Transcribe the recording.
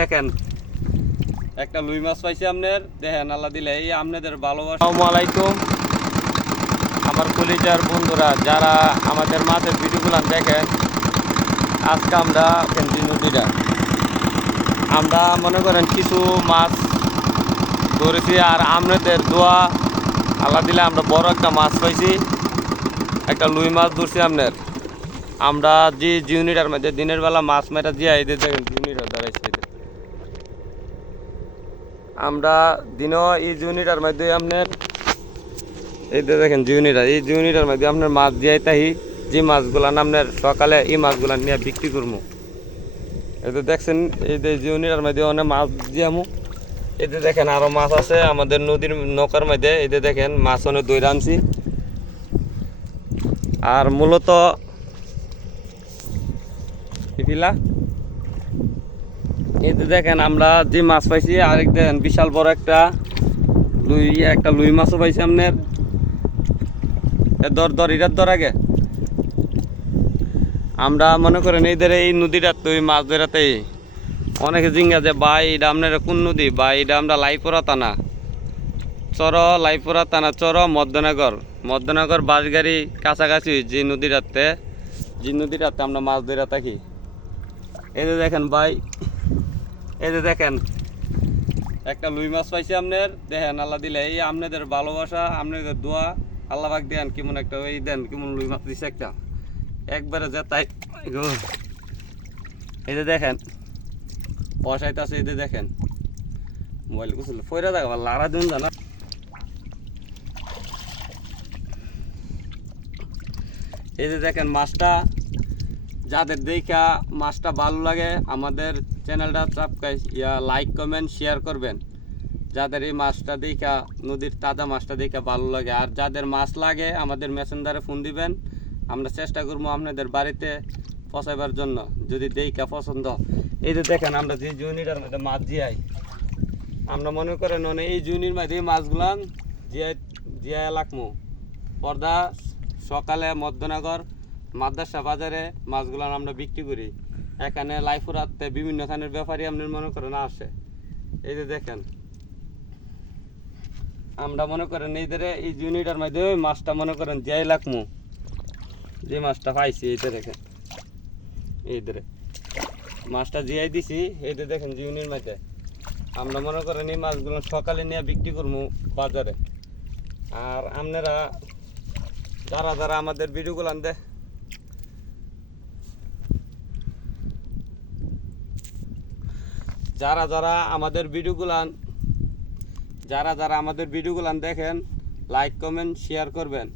দেখেন একটা লুই মাছ পাইছি আপনার, দেখেন আল্লাহ দিলে এই আপনাদের ভালোবাসা। আসসালামু আলাইকুম আমার কলিজার বন্ধুরা, যারা আমাদের মাছের ভিডিওগুলো দেখেন। আজকে আমরা নদীটা আমরা মনে করেন কিছু মাছ ধরেছি, আর আপনাদের দোয়া আল্লাহ দিলে আমরা বড় একটা মাছ পাইছি, একটা লুই মাছ ধরছি আপনার। আমরা যে জিউনিটার মধ্যে দিনের বেলা মাছ মেরা দিয়ে এদের দেখেন জিউনিটার দাঁড়াইছে। আমরা দিনও এই জিউনিটার মধ্যে আপনার এই দেখেন জিউনিটার, এই জিউনিটার মধ্যে আপনার মাছ দিয়ে তাই যে মাছগুলান আপনার সকালে এই মাছগুলান নিয়ে বিক্রি করবো। এই দেখছেন এই যে জিউনিটার মধ্যে অনেক মাছ দিয়ামু। এতে দেখেন আরো মাছ আছে আমাদের নদীর নৌকার মধ্যে। এতে দেখেন মাছ অনেক দই আনছি। আর মূলত এতে দেখেন আমরা যে মাছ পাইছি, আরেক দেখেন বিশাল বড় একটা লুই মাছও পাইছি আপনার। দর এটার দর আগে আমরা মনে করেন এই নদীটা তো মাছ ধরাতে অনেকে জিঙ্গা যে ভাই এটা আপনার কোন নদী, বা এটা আমরা লাইপুরা টানা চর, লাইপুরা টানা চর মধ্যনগর বাসগাড়ি কাছাকাছি যে নদীটাতে আমরা মাছ ধরা থাকি। এই যে দেখেন ভাই, এই যে দেখেন একটা লুই মাছ পাইছি আপনার, দেখেন আল্লাহ দিলে এই আপনাদের ভালোবাসা, আপনাদের দোয়া আল্লাহ পাক দেন কেমন একটা ওই দেন কেমন লুই মাছ দিছে একটা একবারে যে তাই। এই যে দেখেন অসাইতে আছে, এই যে দেখেন মোবাইল কুছিল ফয়রা দেখা লাড়া দিন জানা। এই যে দেখেন মাছটা, যাদের দেখা মাছটা ভালো লাগে আমাদের চ্যানেলটা লাইক কমেন্ট শেয়ার করবেন। যাদের এই মাছটা দেখা নদীর তাজা মাছটা দেখা ভালো লাগে, আর যাদের মাছ লাগে আমাদের মেসেঞ্জারে ফোন দিবেন, আমরা চেষ্টা করবো আপনাদের বাড়িতে পৌঁছাবার জন্য যদি দেখা পছন্দ। এই যে দেখেন আমরা যে জুনিটার মধ্যে মাছ জিয়াই, আমরা মনে করেন এই জুনির মধ্যে মাছগুলান জিয়াই লাখমু পর্দা সকালে মধ্যনগর মাদ্রাসা বাজারে মাছগুলান আমরা বিক্রি করি। এখানে লাইফুরাতে বিভিন্ন খানের ব্যাপারী আপনার মনে করেন আসে। এই যে দেখেন আমরা মনে করেন এই জুনিটার মধ্যে ওই মাছটা মনে করেন জিয়াই লাখমু, যে মাছটা পাইছি এইটা দেখেন, এইদের মাছটা জিয়াই দিছি। এইটা দেখেন জিউনির মধ্যে আমরা মনে করেন এই মাছগুলো সকালে নিয়ে বিক্রি করবো বাজারে। আর আপনারা যারা আমাদের ভিডিওগুলো যারা আমাদের ভিডিওগুলান দেখেন, লাইক কমেন্ট শেয়ার করবেন।